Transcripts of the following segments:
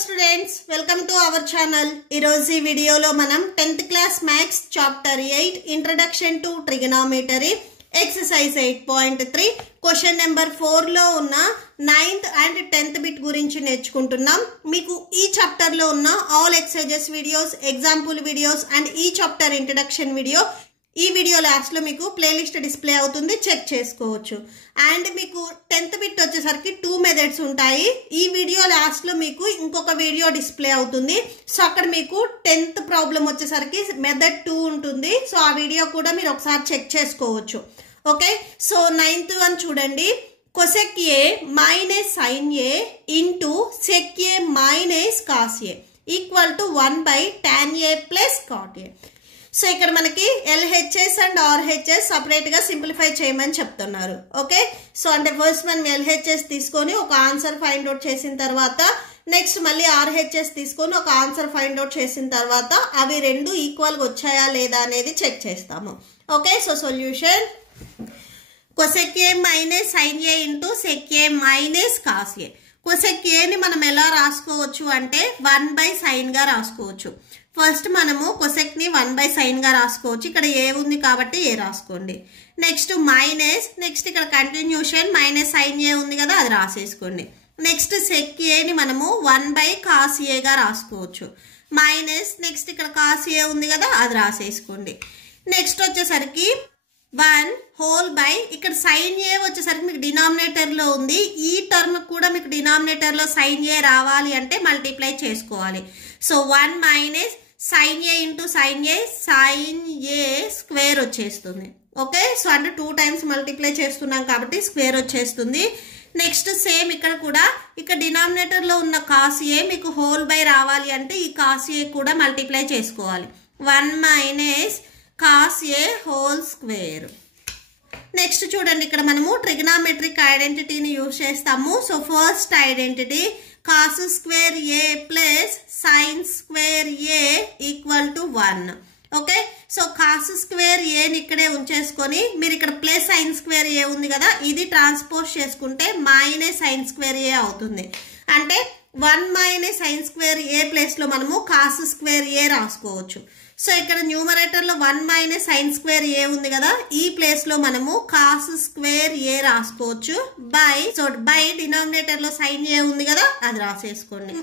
students, welcome to our channel. Irozi video lo manam 10th class maths chapter 8 introduction to trigonometry exercise 8.3 question number 4 lo unna 9th and 10th bit gurinchi నేర్చుకుంటున్నాం. మీకు ఈ chapter లో ఉన్న all exercises videos, example videos and ఈ chapter introduction video ఈ video last లో మీకు playlist display అవుతుంది, చెక్ చేసుకోవచ్చు. అండ్ మీకు 10th బిట్ వచ్చేసరికి 2 మెథడ్స్ ఉంటాయి. ఈ వీడియో లాస్ట్ లో మీకు ఇంకొక వీడియో డిస్ప్లే అవుతుంది. సో అక్కడ మీకు 10th ప్రాబ్లం వచ్చేసరికి మెథడ్ 2 ఉంటుంది. సో ఆ వీడియో కూడా మీరు ఒకసారి చెక్ చేసుకోవచ్చు. ఓకే, సో 9th వన్ చూడండి. cosec a minus sin a into sec a minus cos a equal to 1 by tan a plus cot a. So ఇక్కడ మనకి LHS అండ్ RHS సపరేట్ గా simplify చేయమని చెప్తున్నారు. ఓకే, సో అంటే first మనం LHS తీసుకొని ఒక ఆన్సర్ ఫైండ్ అవుట్ చేసిన తర్వాత నెక్స్ట్ మళ్ళీ RHS తీసుకొని ఒక ఆన్సర్ ఫైండ్ అవుట్ చేసిన తర్వాత అవి రెండు ఈక్వల్ గా వచ్చాయా లేదా అనేది చెక్ చేస్తాము. Okay, so solution cosec a minus sin a into sec a minus cos a. cosec a ని మనం ఎలా రాసుకోవచ్చు అంటే 1 by sin గా రాసుకోవచ్చు. ఫస్ట్ మనము cosec ని 1 by sin గా రాసుకోవచ్చు. ఇక్కడ ఏ ఉంది కాబట్టి ఏ రాసుకోండి. నెక్స్ట్ మైనస్, నెక్స్ట్ ఇక్కడ కంటిన్యూషన్ మైనస్ sin a ఉంది కదా, అది రాసేసుకోండి. నెక్స్ట్ sec a ని మనము 1 by cos a గా రాసుకోవచ్చు. మైనస్ నెక్స్ట్ ఇక్కడ cos a ఉంది కదా, అది రాసేసుకోండి. నెక్స్ట్ వచ్చేసరికి 1 హోల్ బై ఇక్కడ sin a వచ్చేసరికి మీకు డినామినేటర్ లో ఉంది. ఈ టర్మ్ కూడా మీకు డినామినేటర్ లో sin a రావాలి అంటే మల్టిప్లై చేసుకోవాలి. So 1 minus sin a into sin a square వచ్చేస్తుంది. ఓకే, సో అంటే 2 టైమ్స్ మల్టిప్లై చేస్తున్నాం కాబట్టి స్క్వేర్ వచ్చేస్తుంది. నెక్స్ట్ సేమ్ ఇక్కడ కూడా ఇక్కడ డినామినేటర్ లో ఉన్న cos a మీకు హోల్ బై రావాలి అంటే ఈ cos a కూడా మల్టిప్లై చేసుకోవాలి. 1 minus cos a whole square. Next చూడండి, ఇక్కడ మనము ట్రిగ్నామెట్రిక్ ఐడెంటిటీని యూజ్ చేస్తాము. So first identity cos square a plus sin square a equal to 1. Okay, so cos square a ని ఇక్కడే ఉంచేసుకొని మీరు ఇక్కడ ప్లస్ sin స్క్వేర్ a ఉంది కదా, ఇది ట్రాన్స్పోజ్ చేసుకుంటే మైనస్ sin స్క్వేర్ a అవుతుంది. అంటే 1 minus sin square a place లో మనము cos స్క్వేర్ a రాసుకోవచ్చు. సో ఇక్కడ న్యూమరేటర్ లో 1 మైనస్ sin స్క్వేర్ a ఉంది కదా, ఈ ప్లేస్ లో మనము cos స్క్వేర్ a రాసుకోవచ్చు. బై డినామినేటర్ లో sin a ఉంది కదా, అది రాసేసుకోండి.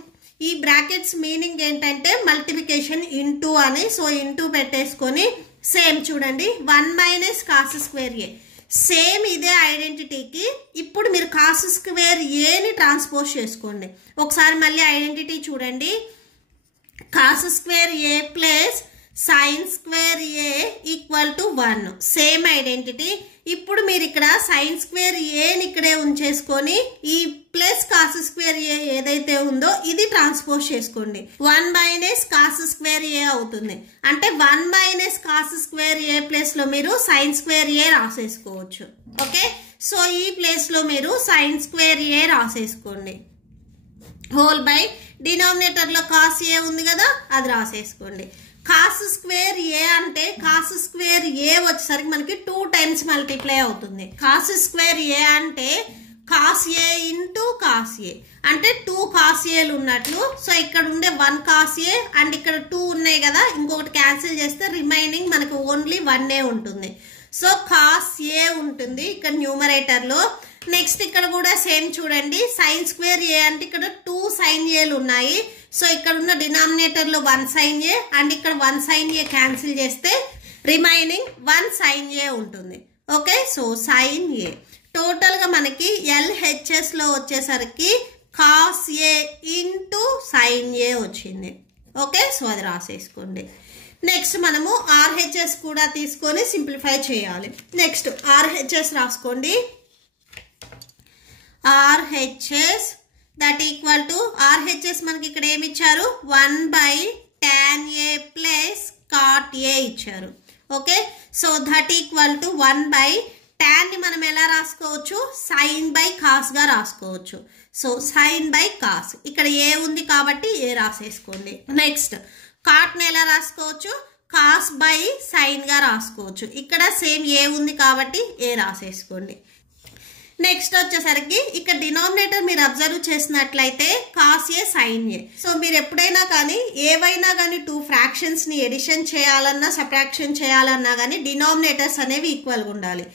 ఈ బ్రాకెట్స్ మీనింగ్ ఏంటంటే మల్టిప్లికేషన్ ఇంటూ అని. సో ఇంటూ పెట్టేసుకొని సేమ్ చూడండి 1 minus cos square a, same ఇదే ఐడెంటిటీకి ఇప్పుడు మీరు cos స్క్వేర్ a ని ట్రాన్స్పోజ్ చేసుకోండి. ఒకసారి మళ్ళీ ఐడెంటిటీ చూడండి, cos square a plus sin square a equal to 1. Same identity. ఇప్పుడు మీరు ఇక్కడ sin స్క్వేర్ a ని ఇక్కడే ఉంచేసుకొని ఈ ప్లస్ cos స్క్వేర్ a ఏదైతే ఉందో ఇది ట్రాన్స్పోజ్ చేసుకోండి. 1 మైనస్ cos స్క్వేర్ a అవుతుంది. అంటే 1 minus cos square a place లో మీరు sin స్క్వేర్ a రాసేసుకోవచ్చు. ఓకే, సో ఈ ప్లేస్ లో మీరు sin స్క్వేర్ a రాసేసుకోండి. హోల్ బై డినామినేటర్ లో cos a ఉంది కదా, అది రాసేసుకోండి. cos స్క్వేర్ a అంటే cos స్క్వేర్ a వచ్చేసరికి మనకి 2 టైమ్స్ మల్టిప్లై అవుతుంది. cos స్క్వేర్ a అంటే cos a into cos a అంటే 2 cos aలు ఉన్నట్లు. సో ఇక్కడ ఉండే 1 cos a అండ్ ఇక్కడ 2 ఉన్నాయి కదా, ఇంకొకటి క్యాన్సిల్ చేస్తే రిమైనింగ్ మనకు ఓన్లీ 1 ఉంటుంది. సో cos a ఉంటుంది ఇక్కడ న్యూమరేటర్ లో. నెక్స్ట్ ఇక్కడ కూడా సేమ్ చూడండి, sin స్క్వేర్ a అంటే ఇక్కడ 2 sin aలు ఉన్నాయి. సో ఇక్కడ ఉన్న డినామినేటర్ లో 1 sin a అండ్ ఇక్కడ 1 sin a క్యాన్సిల్ చేస్తే రిమైనింగ్ 1 sin a ఉంటుంది. Okay, so sin a total గా మనకి LHS లో వచ్చేసరికి cos a into sin a వచ్చింది. ఓకే, సో అది రాసేసుకోండి. నెక్స్ట్ మనము RHS కూడా తీసుకొని సింప్లిఫై చేయాలి. నెక్స్ట్ RHS రాసుకోండి. RHS that equal to RHS మనకి ఇక్కడ ఏమి ఇచ్చారు, 1 by tan a plus cot a ఇచ్చారు. Okay, so that equal to 1 by tan ని మనం ఎలా రాసుకోవచ్చు, sin by cos గా రాసుకోవచ్చు. సో sin by cos ఇక్కడ ఏ ఉంది కాబట్టి ఏ రాసేసుకోండి. నెక్స్ట్ cot ని ఎలా రాసుకోవచ్చు, cos by sin గా రాసుకోవచ్చు. ఇక్కడ సేమ్ ఏ ఉంది కాబట్టి ఏ రాసేసుకోండి. నెక్స్ట్ వచ్చేసరికి ఇక్కడ డినామినేటర్ మీరు అబ్జర్వ్ చేసినట్లయితే cos A sine A. So మీరు ఎప్పుడైనా కానీ ఏవైనా కానీ టూ ఫ్రాక్షన్స్ ని ఎడిషన్ చేయాలన్నా సబ్ట్రాక్షన్ చేయాలన్నా కానీ డినామినేటర్స్ అనేవి ఈక్వల్గా ఉండాలి.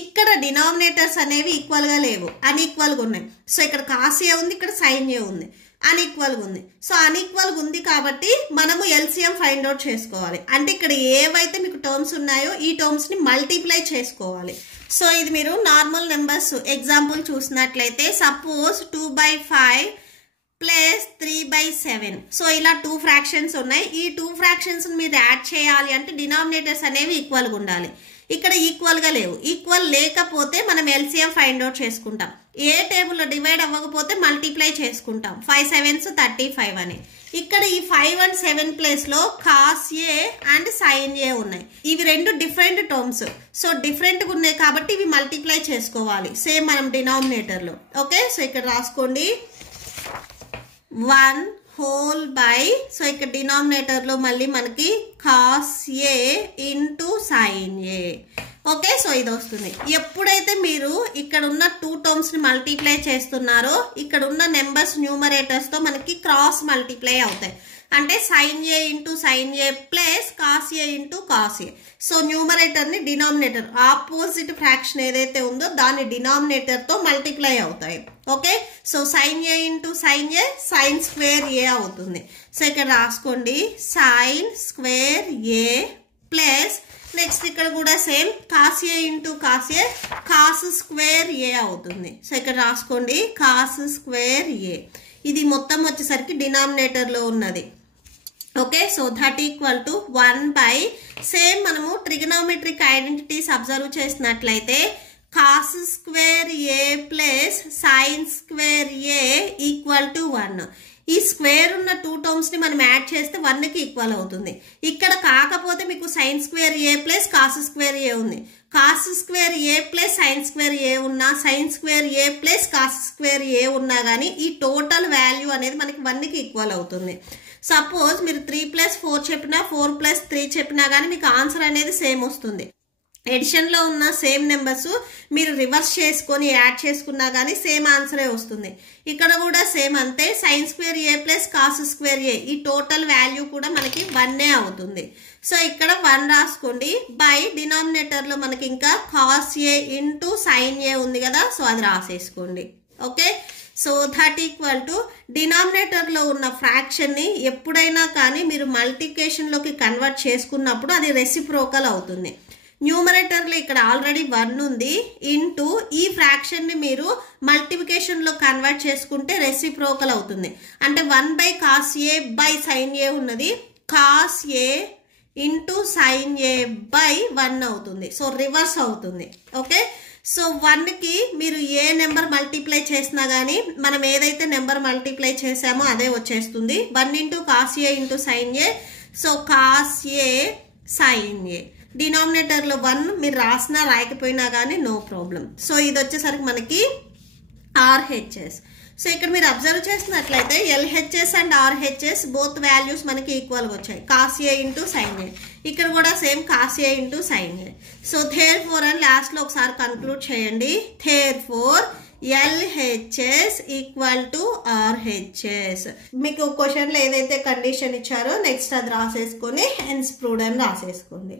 ఇక్కడ డినామినేటర్స్ అనేవి ఈక్వల్గా లేవు, అన్ఈక్వల్గా ఉన్నాయి. సో ఇక్కడ కాస్ ఏ ఉంది, ఇక్కడ సైన్ ఏ ఉంది, అన్ఈక్వల్గా ఉంది. సో అన్ఈక్వల్గా ఉంది కాబట్టి మనము ఎల్సిఎం ఫైండ్ అవుట్ చేసుకోవాలి. అంటే ఇక్కడ ఏవైతే మీకు టర్మ్స్ ఉన్నాయో ఈ టర్మ్స్ ని మల్టిప్లై చేసుకోవాలి. సో ఇది మీరు నార్మల్ నెంబర్స్ ఎగ్జాంపుల్ చూసినట్లయితే సపోజ్ 2/5 ప్లస్ 3/7. సో ఇలా టూ ఫ్రాక్షన్స్ ఉన్నాయి. ఈ టూ ఫ్రాక్షన్స్ మీరు యాడ్ చేయాలి అంటే డినామినేటర్స్ అనేవి ఈక్వల్గా ఉండాలి. ఇక్కడ ఈక్వల్గా లేవు. ఈక్వల్ లేకపోతే మనం ఎల్సిఎం ఫైండ్ అవుట్ చేసుకుంటాం. ఏ టేబుల్లో డివైడ్ అవ్వకపోతే మల్టిప్లై చేసుకుంటాం. 5 7s 35 అని. ఇక్కడ ఈ 5 and 7 ప్లేస్ లో కాస్ ఏ అండ్ సైన్ ఏ ఉన్నాయి. ఇవి రెండు డిఫరెంట్ టర్మ్స్. సో డిఫరెంట్ గా ఉన్నాయి కాబట్టి ఇవి మల్టిప్లై చేసుకోవాలి సేమ్ మనం డినామినేటర్ లో. ఓకే, సో ఇక్కడ రాసుకోండి 1 హోల్ బై. సో ఇక్కడ డినామినేటర్ లో మళ్ళీ మనకి cos A into sine A. Okay, so ఇది వస్తుంది. ఎప్పుడైతే మీరు ఇక్కడ ఉన్న టూ టర్మ్స్ ని మల్టిప్లై చేస్తున్నారో ఇక్కడ ఉన్న నెంబర్స్ న్యూమరేటర్స్ తో మనకి క్రాస్ మల్టిప్లై అవుతాయి. అంటే sine A into sine A plus cos A into cos A. So numerator ని డినామినేటర్ ఆపోజిట్ ఫ్రాక్షన్ ఏదైతే ఉందో దాని డినామినేటర్ తో మల్టిప్లై అవుతాయి. Okay, so sine A into sine A sine square A అవుతుంది. సో ఇక్కడ రాసుకోండి sine square A plus next ఇక్కడ కూడా same cos A into cos A cos square A అవుతుంది. సో ఇక్కడ రాసుకోండి కాస్ స్క్వేర్ ఏ. ఇది మొత్తం వచ్చేసరికి డినామినేటర్ లో ఉన్నది. Okay, so that equal to 1/. Same మనము ట్రిగనోమెట్రిక్ ఐడెంటిటీస్ అబ్జర్వ్ చేసినట్లయితే cos square A plus sign square A equal to 1. ఈ స్క్వేర్ ఉన్న టూ టర్మ్స్ ని మనం యాడ్ చేస్తే 1 కి ఈక్వల్ అవుతుంది. ఇక్కడ కాకపోతే మీకు sign square A plus cos square ఏ ఉంది. Cos square A plus sign square ఏ ఉన్నా sign square A plus cos square ఏ ఉన్నా కానీ ఈ టోటల్ వాల్యూ అనేది మనకి 1 కి ఈక్వల్ అవుతుంది. సపోజ్ మీరు 3+4 చెప్పినా 4+3 చెప్పినా కానీ మీకు ఆన్సర్ అనేది సేమ్ వస్తుంది. ఎడిషన్ లో ఉన్న సేమ్ నెంబర్స్ మీరు రివర్స్ చేసుకొని యాడ్ చేసుకున్నా కానీ సేమ్ ఆన్సరే వస్తుంది. ఇక్కడ కూడా సేమ్ అంతే. Sign square A plus cos square ఏ ఈ టోటల్ వాల్యూ కూడా మనకి 1 అవుతుంది. సో ఇక్కడ 1 రాసుకోండి బై డినామినేటర్ లో మనకి ఇంకా cos A into sine A ఉంది కదా, సో అది రాసేసుకోండి. Okay, so that equal to denominator లో ఉన్న ఫ్రాక్షన్ ని ఎప్పుడైనా కానీ మీరు మల్టిప్లికేషన్ లోకి కన్వర్ట్ చేసుకున్నప్పుడు అది రెసిప్రోకల్ అవుతుంది. న్యూమరేటర్ లో ఇక్కడ ఆల్రెడీ 1 ఉంది ఇంటూ ఈ ఫ్రాక్షన్ ని మీరు మల్టిప్లికేషన్ లో కన్వర్ట్ చేసుకుంటే రెసిప్రోకల్ అవుతుంది. అంటే 1 కాస్ ఏ బై సైన్ ఏ ఉన్నది cos A into sine A by 1 అవుతుంది. సో రివర్స్ అవుతుంది. ఓకే, సో 1 కి మీరు ఏ నెంబర్ మల్టిప్లై చేసినా కానీ మనం ఏదైతే నెంబర్ మల్టిప్లై చేసామో అదే వచ్చేస్తుంది. 1 into cos A into sine A. So cos A sine A. Denominator లో 1 మీరు రాసినా రాయకపోయినా కానీ నో ప్రాబ్లం. సో ఇది వచ్చేసరికి మనకి ఆర్హెచ్ఎస్. సో ఇక్కడ మీరు అబ్జర్వ్ చేసినట్లయితే LHS and RHS both values మనకి ఈక్వల్గా వచ్చాయి. Cos A into sine A. ఇక్కడ కూడా same cos A into sine A. So therefore అని లాస్ట్ లో ఒకసారి కన్క్లూడ్ చేయండి. Therefore LHS equal to RHS. మీకు క్వశ్చన్ లో ఏదైతే కండిషన్ ఇచ్చారో నెక్స్ట్ అది రాసేసుకొని హెన్స్ ప్రూవ్డ్ అని రాసేసుకోండి.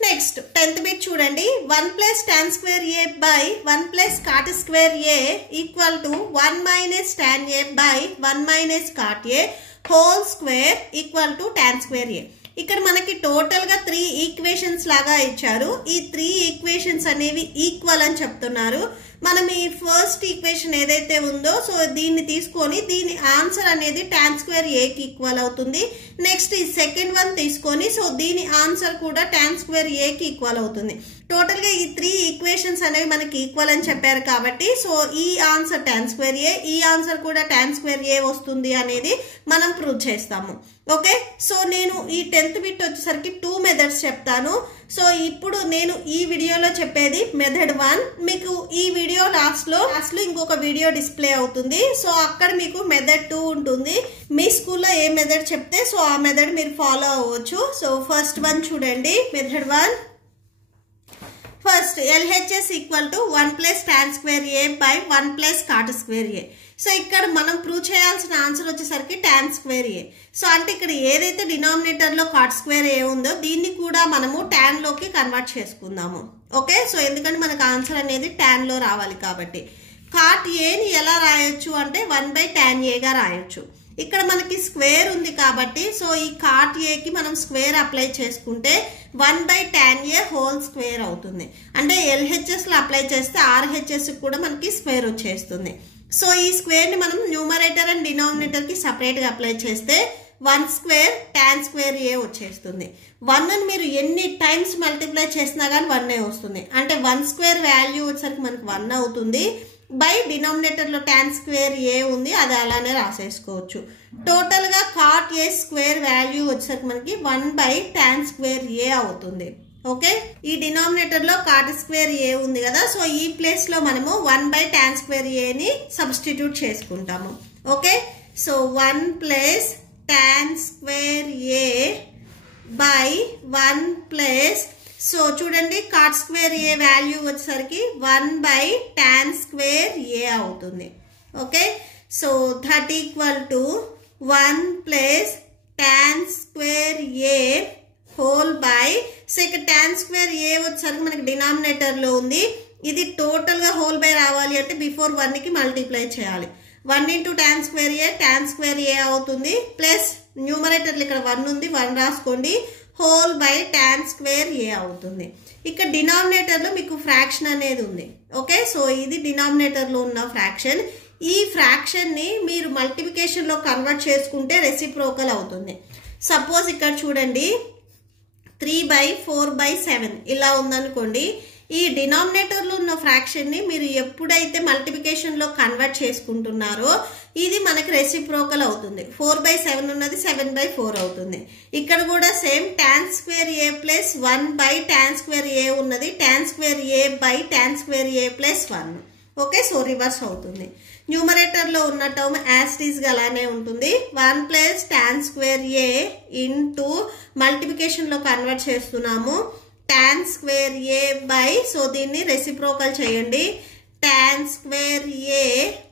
నెక్స్ట్ 10th బిట్ చూడండి. 1 plus tan square A by 1 plus cot square A equal to 1 minus tan A by 1 minus cot A whole square equal to tan square A. ఇక్కడ మనకి total గా 3 equations లాగా ఇచ్చారు. ఈ 3 equations అనేవి equal అని చెప్తున్నారు. మనం ఈ ఫస్ట్ ఈక్వేషన్ ఏదైతే ఉందో సో దీన్ని తీసుకొని దీని ఆన్సర్ అనేది tan స్క్వేర్ ఏ కి ఈక్వల్ అవుతుంది. నెక్స్ట్ ఈ సెకండ్ వన్ తీసుకొని సో దీని ఆన్సర్ కూడా tan స్క్వేర్ ఏ కి ఈక్వల్ అవుతుంది. టోటల్ గా ఈ 3 ఈక్వేషన్స్ అనేవి మనకి ఈక్వల్ అని చెప్పారు కాబట్టి సో ఈ ఆన్సర్ tan స్క్వేర్ ఏ, ఈ ఆన్సర్ కూడా tan స్క్వేర్ ఏ వస్తుంది అనేది మనం ప్రూవ్ చేస్తాము. ఓకే, సో నేను ఈ 10th బిట్ వచ్చేసరికి 2 మెథడ్స్ చెప్తాను. సో ఇప్పుడు నేను ఈ వీడియోలో చెప్పేది మెథడ్ 1. మీకు ఈ వీడియో లాస్ట్ లో ఇంకొక వీడియో డిస్ప్లే అవుతుంది. సో అక్కడ మీకు మెథడ్ 2 ఉంటుంది. మీ స్కూల్లో ఏ మెథడ్ చెప్తే సో ఆ మెథడ్ మీరు ఫాలో అవ్వచ్చు. సో ఫస్ట్ వన్ చూడండి method 1. First LHS equal to 1 plus tan square A by 1 plus cot square A. So ఇక్కడ మనం ప్రూవ్ చేయాల్సిన ఆన్సర్ వచ్చేసరికి టాన్ స్క్వేర్ ఏ. సో అంటే ఇక్కడ ఏదైతే డినామినేటర్లో కాట్ స్క్వేర్ ఏ ఉందో దీన్ని కూడా మనము టాన్లోకి కన్వర్ట్ చేసుకుందాము. ఓకే, సో ఎందుకంటే మనకు ఆన్సర్ అనేది టాన్లో రావాలి కాబట్టి కాట్ ఏని ఎలా రాయొచ్చు అంటే 1 బై టాన్ ఏగా రాయొచ్చు. ఇక్కడ మనకి స్క్వేర్ ఉంది కాబట్టి సో ఈ కాట్ ఏకి మనం స్క్వేర్ అప్లై చేసుకుంటే 1 by tan A whole square అవుతుంది. అంటే LHSలో అప్లై చేస్తే RHS కూడా మనకి స్క్వేర్ వచ్చేస్తుంది. సో ఈ స్క్వేర్ని మనం న్యూమరేటర్ అండ్ డినామినేటర్కి సపరేట్గా అప్లై చేస్తే 1 స్క్వేర్ టాన్ స్క్వేర్ ఏ వచ్చేస్తుంది. 1ని మీరు ఎన్ని టైమ్స్ మల్టిప్లై చేసినా కానీ 1 వస్తుంది. అంటే 1 స్క్వేర్ వాల్యూ వచ్చేసరికి మనకి 1 అవుతుంది. బై డినామినేటర్లో టాన్ స్క్వేర్ ఏ ఉంది, అది అలానే రాసేసుకోవచ్చు. టోటల్గా కాట్ ఏ స్క్వేర్ వాల్యూ వచ్చేసరికి మనకి 1 బై టాన్ స్క్వేర్ ఏ అవుతుంది. ఓకే, ఈ డినామినేటర్లో కాట్ స్క్వేర్ ఏ ఉంది కదా, సో ఈ ప్లేస్లో మనము 1 బై టాన్ స్క్వేర్ ఏని సబ్స్టిట్యూట్ చేసుకుంటాము. Okay, so 1 plus tan square A by 1 plus so చూడండి కాట్ స్క్వేర్ ఏ వాల్యూ వచ్చేసరికి 1 బై టాన్ స్క్వేర్ ఏ అవుతుంది. Okay, so that equal to 1 plus tan square A whole by so ఇక్కడ tan square ఏ వచ్చేసరికి మనకి డినామినేటర్లో ఉంది. ఇది టోటల్గా హోల్ బై రావాలి అంటే బిఫోర్ 1కి మల్టిప్లై చేయాలి. 1 ఇంటూ టాన్ స్క్వేర్ ఏ అవుతుంది. ప్లస్ న్యూమరేటర్లో ఇక్కడ 1 ఉంది, 1 రాసుకోండి. Whole by tan square A అవుతుంది. ఇక్కడ డినామినేటర్లో మీకు ఫ్రాక్షన్ అనేది ఉంది. ఓకే, సో ఇది డినామినేటర్లో ఉన్న ఫ్రాక్షన్. ఈ ఫ్రాక్షన్ని మీరు మల్టిప్లికేషన్లో కన్వర్ట్ చేసుకుంటే రెసిప్రోకల్ అవుతుంది. సపోజ్ ఇక్కడ చూడండి 3/4/7 ఇలా ఉందనుకోండి. ఈ డినామినేటర్లో ఉన్న ఫ్రాక్షన్ని మీరు ఎప్పుడైతే మల్టిప్లికేషన్లో కన్వర్ట్ చేసుకుంటున్నారో ఇది మనకి రెసిప్రోకల్ అవుతుంది. 4/7 ఉన్నది 7/4 అవుతుంది. ఇక్కడ కూడా same tan square A plus 1 by tan square A ఉన్నది tan square A by tan square A plus 1. Okay, so reverse అవుతుంది. న్యూమరేటర్లో ఉన్న టర్మ్ యాస్టీస్గా అలానే ఉంటుంది. 1 plus tan square A into మల్టిప్లికేషన్లో కన్వర్ట్ చేస్తున్నాము tan square A by so దీన్ని రెసిప్రోకల్ చేయండి tan square A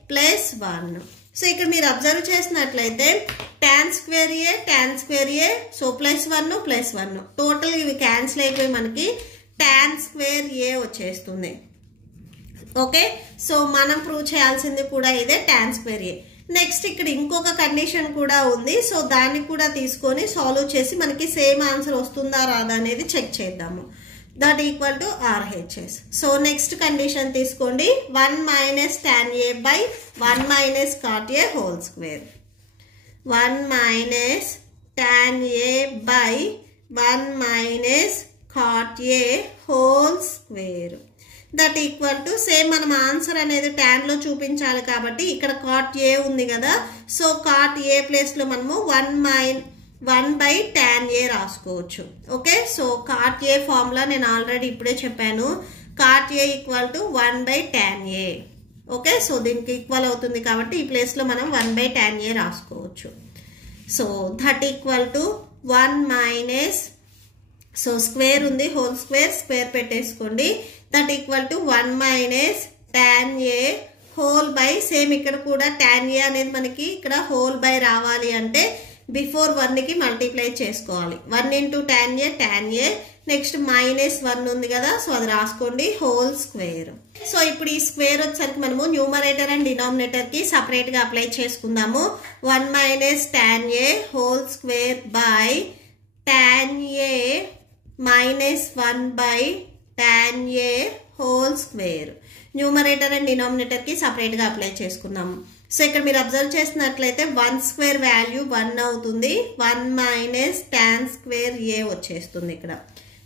plus 1. So ఇక్కడ మీరు అబ్జర్వ్ చేసినట్లయితే tan square A so plus 1 total ఇవి క్యాన్సిల్ అయిపోయి మనకి టాన్ స్క్వేర్ ఏ వచ్చేస్తుంది. ఓకే, సో మనం ప్రూవ్ చేయాల్సింది కూడా ఇదే టాన్ స్క్వేర్ ఏ. నెక్స్ట్ ఇక్కడ ఇంకొక కండిషన్ కూడా ఉంది. సో దాన్ని కూడా తీసుకొని సాల్వ్ చేసి మనకి సేమ్ ఆన్సర్ వస్తుందా రాదా అనేది చెక్ చేద్దాము. That equal to RHS. So next condition తీసుకోండి 1 minus tan A by 1 minus cot A whole square. 1 minus tan A by 1 minus cot A whole square. That equal to same మనం answer అనేది టాన్లో చూపించాలి కాబట్టి ఇక్కడ cot ఏ ఉంది కదా, so cot ఏ ప్లేస్లో మనము 1 బై టాన్ ఏ రాసుకోవచ్చు. Okay, so cot A formula నేను ఆల్రెడీ ఇప్పుడే చెప్పాను. Cot A equal to 1 by tan A. Okay, so దీనికి ఈక్వల్ అవుతుంది కాబట్టి ఈ ప్లేస్లో మనం 1 బై టాన్ ఏ రాసుకోవచ్చు. So that equal to 1 minus so square ఉంది హోల్ స్క్వేర్ పెట్టేసుకోండి. That equal to 1 minus tan A whole by same ఇక్కడ కూడా టాన్ ఏ అనేది మనకి ఇక్కడ హోల్ బై రావాలి అంటే బిఫోర్ 1కి మల్టిప్లై చేసుకోవాలి. 1 ఇంటూ టాన్ ఏ నెక్స్ట్ మైనస్ 1 ఉంది కదా, సో అది రాసుకోండి హోల్ స్క్వేర్. సో ఇప్పుడు ఈ స్క్వేర్ వచ్చేసరికి మనము న్యూమరేటర్ అండ్ డినామినేటర్కి సపరేట్గా అప్లై చేసుకుందాము. 1 minus tan A whole square by tan A minus 1 by tan A whole square. Numerator and డినామినేటర్కి సపరేట్గా అప్లై చేసుకున్నాము. సో ఇక్కడ మీరు అబ్జర్వ్ చేసినట్లయితే 1 స్క్వేర్ వాల్యూ 1 అవుతుంది. 1 మైనస్ టాన్ స్క్వేర్ ఏ వచ్చేస్తుంది ఇక్కడ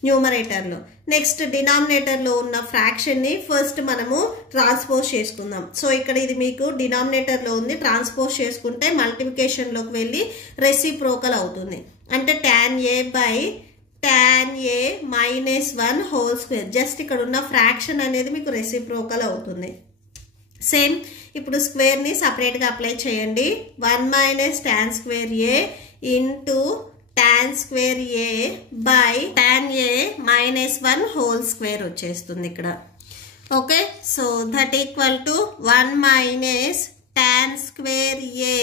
న్యూమరేటర్లో. నెక్స్ట్ డినామినేటర్లో ఉన్న ఫ్రాక్షన్ని ఫస్ట్ మనము ట్రాన్స్పోజ్ చేసుకుందాం. సో ఇక్కడ ఇది మీకు డినామినేటర్లో ఉంది, ట్రాన్స్పోజ్ చేసుకుంటే మల్టిప్లికేషన్లోకి వెళ్ళి రెసిప్రోకల్ అవుతుంది. అంటే tan A by tan A minus 1 whole square. Just ఇక్కడ ఉన్న ఫ్రాక్షన్ అనేది మీకు రెసిప్రోకల్ అవుతుంది. సేమ్ ఇప్పుడు స్క్వేర్ని సపరేట్గా అప్లై చేయండి. 1 minus tan square A into tan square a by tan a minus 1 whole square వచ్చేస్తుంది ఇక్కడ. Okay, so that equal to 1 minus tan square a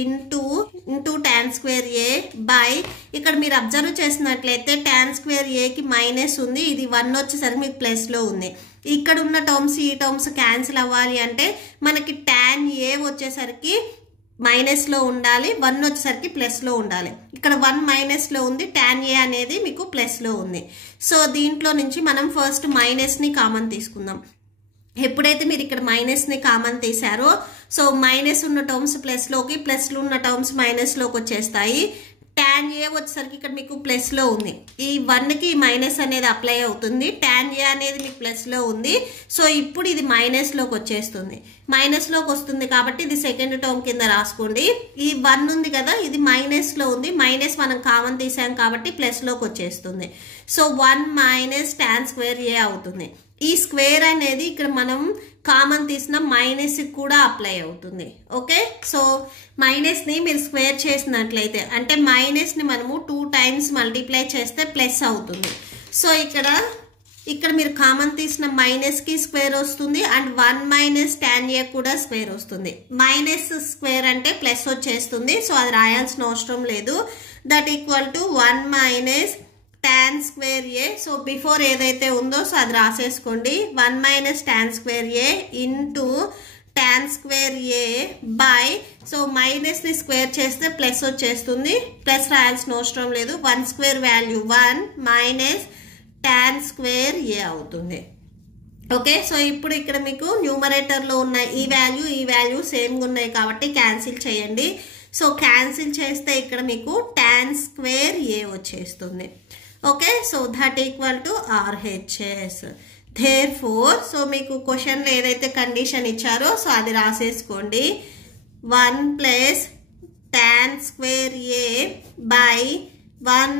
into tan square a by ఇక్కడ మీరు observe చేసినట్లయితే tan square a కి minus ఉంది, ఇది 1 వచ్చేసరికి మీకు ప్లస్లో ఉంది. ఇక్కడ ఉన్న టర్మ్స్ ఈ టర్మ్స్ క్యాన్సిల్ అవ్వాలి అంటే మనకి tan a వచ్చేసరికి మైనస్లో ఉండాలి, 1 వచ్చేసరికి ప్లస్లో ఉండాలి. ఇక్కడ 1 మైనస్లో ఉంది, tan a అనేది మీకు ప్లస్లో ఉంది. సో దీంట్లో నుంచి మనం ఫస్ట్ మైనస్ని కామన్ తీసుకుందాం. ఎప్పుడైతే మీరు ఇక్కడ మైనస్ని కామన్ తీసారో సో మైనస్ ఉన్న టర్మ్స్ ప్లస్లోకి, ప్లస్లో ఉన్న టర్మ్స్ మైనస్లోకి వచ్చేస్తాయి. tan a వచ్చేసరికి ఇక్కడ మీకు ప్లస్లో ఉంది, ఈ 1కి మైనస్ అనేది అప్లై అవుతుంది. tan a అనేది మీకు ప్లస్లో ఉంది, సో ఇప్పుడు ఇది మైనస్లోకి వచ్చేస్తుంది. మైనస్లోకి వస్తుంది కాబట్టి ఇది సెకండ్ టర్మ్ కింద రాసుకోండి. ఈ 1 ఉంది కదా, ఇది మైనస్లో ఉంది, మైనస్ మనం కామన్ తీసాం కాబట్టి ప్లస్లోకి వచ్చేస్తుంది. So 1 minus tan square a అవుతుంది. ఈ స్క్వేర్ అనేది ఇక్కడ మనం కామన్ తీసిన మైనస్ కూడా అప్లై అవుతుంది. ఓకే, సో మైనస్ని మీరు స్క్వేర్ చేసినట్లయితే అంటే మైనస్ని మనము 2 times మల్టిప్లై చేస్తే ప్లస్ అవుతుంది. సో ఇక్కడ మీరు కామన్ తీసిన మైనస్కి స్క్వేర్ వస్తుంది అండ్ 1 minus tan a కూడా స్క్వేర్ వస్తుంది. మైనస్ స్క్వేర్ అంటే ప్లస్ వచ్చేస్తుంది, సో అది రాయాల్సిన అవసరం లేదు. That equal to 1 minus tan square a. So before ఏదైతే ఉందో సో అది రాసేసుకోండి. 1 minus tan square a into tan square a by so మైనస్ని స్క్వేర్ చేస్తే ప్లస్ వచ్చేస్తుంది, ప్లస్ రాయాల్సిన అవసరం లేదు. 1 square value 1 minus tan square a అవుతుంది. ఓకే, సో ఇప్పుడు ఇక్కడ మీకు న్యూమరేటర్లో ఉన్న ఈ వాల్యూ సేమ్గా ఉన్నాయి కాబట్టి క్యాన్సిల్ చేయండి. సో క్యాన్సిల్ చేస్తే ఇక్కడ మీకు tan square a వచ్చేస్తుంది. Okay, so that equal to RHS. therefore so మీకు క్వశ్చన్లో ఏదైతే కండిషన్ ఇచ్చారో సో అది రాసేసుకోండి. 1 plus tan square a by 1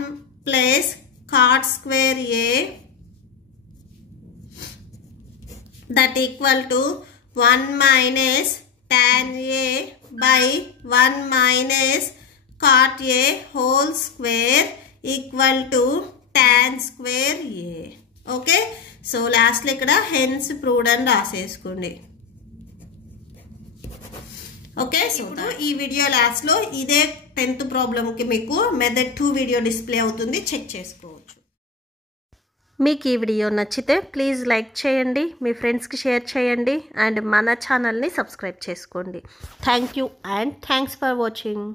plus cot square a that equal to 1 minus tan a by 1 minus cot a whole square equal to tan square a. Okay, so లాస్ట్లో ఇక్కడ hence proved అని రాసేసుకోండి. Okay, so ఈ video లాస్ట్లో ఇదే 10th ప్రాబ్లంకి మీకు method 2 video display అవుతుంది, check చేసుకోవచ్చు. మీకు ఈ వీడియో నచ్చితే ప్లీజ్ లైక్ చేయండి, మీ ఫ్రెండ్స్కి షేర్ చేయండి అండ్ మన ఛానల్ని సబ్స్క్రైబ్ చేసుకోండి. Thank you and thanks for watching.